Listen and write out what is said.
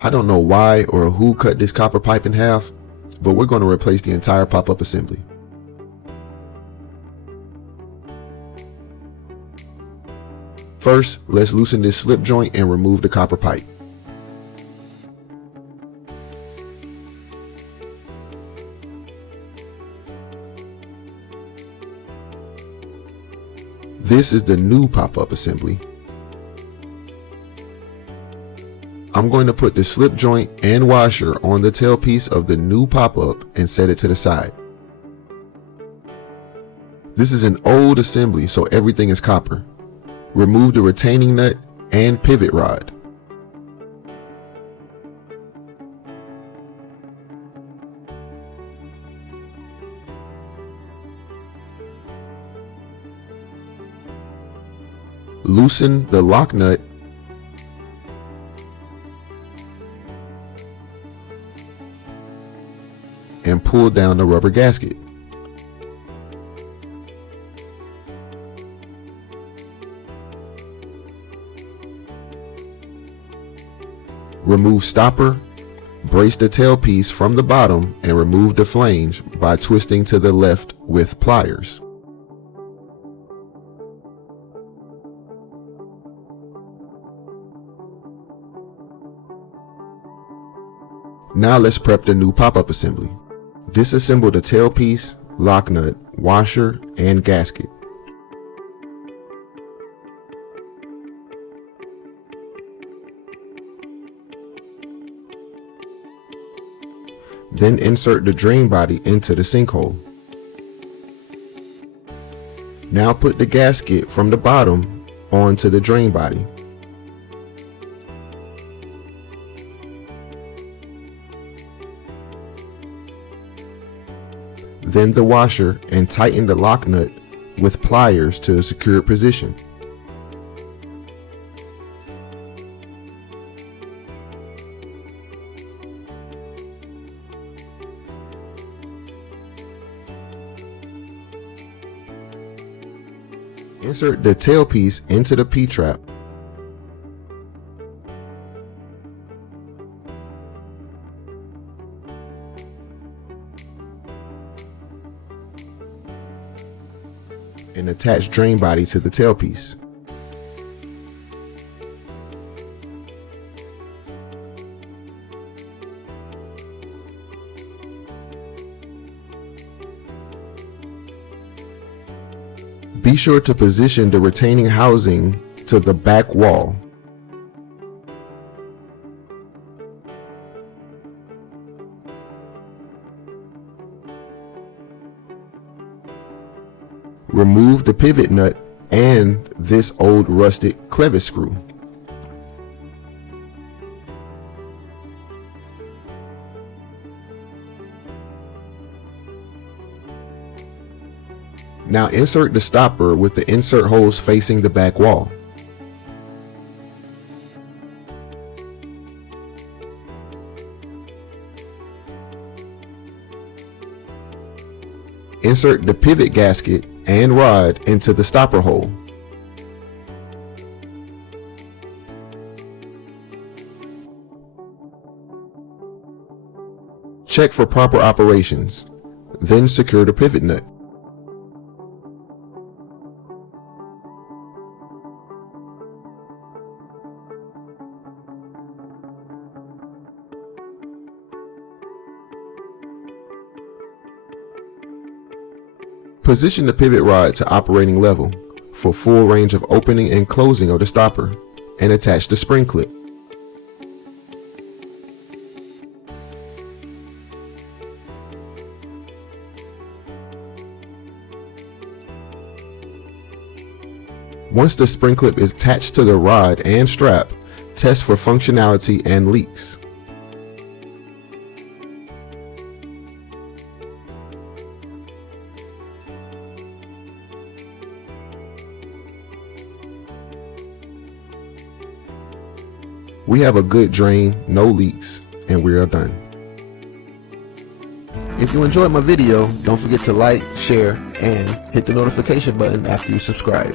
I don't know why or who cut this copper pipe in half, but we're going to replace the entire pop-up assembly. First, let's loosen this slip joint and remove the copper pipe. This is the new pop-up assembly. I'm going to put the slip joint and washer on the tailpiece of the new pop-up and set it to the side. This is an old assembly, so everything is copper. Remove the retaining nut and pivot rod. Loosen the lock nut and pull down the rubber gasket. Remove stopper, brace the tailpiece from the bottom, and remove the flange by twisting to the left with pliers. Now let's prep the new pop-up assembly. Disassemble the tailpiece, lock nut, washer, and gasket. Then insert the drain body into the sinkhole. Now put the gasket from the bottom onto the drain body. Then the washer, and tighten the lock nut with pliers to a secured position. Insert the tailpiece into the P-trap. And attach drain body to the tailpiece. Be sure to position the retaining housing to the back wall. Remove the pivot nut and this old rusted clevis screw. Now insert the stopper with the insert holes facing the back wall. Insert the pivot gasket and rod into the stopper hole. Check for proper operations, then secure the pivot nut. Position the pivot rod to operating level for full range of opening and closing of the stopper, and attach the spring clip. Once the spring clip is attached to the rod and strap, test for functionality and leaks. We have a good drain, no leaks, and we are done. If you enjoyed my video, don't forget to like, share, and hit the notification button after you subscribe.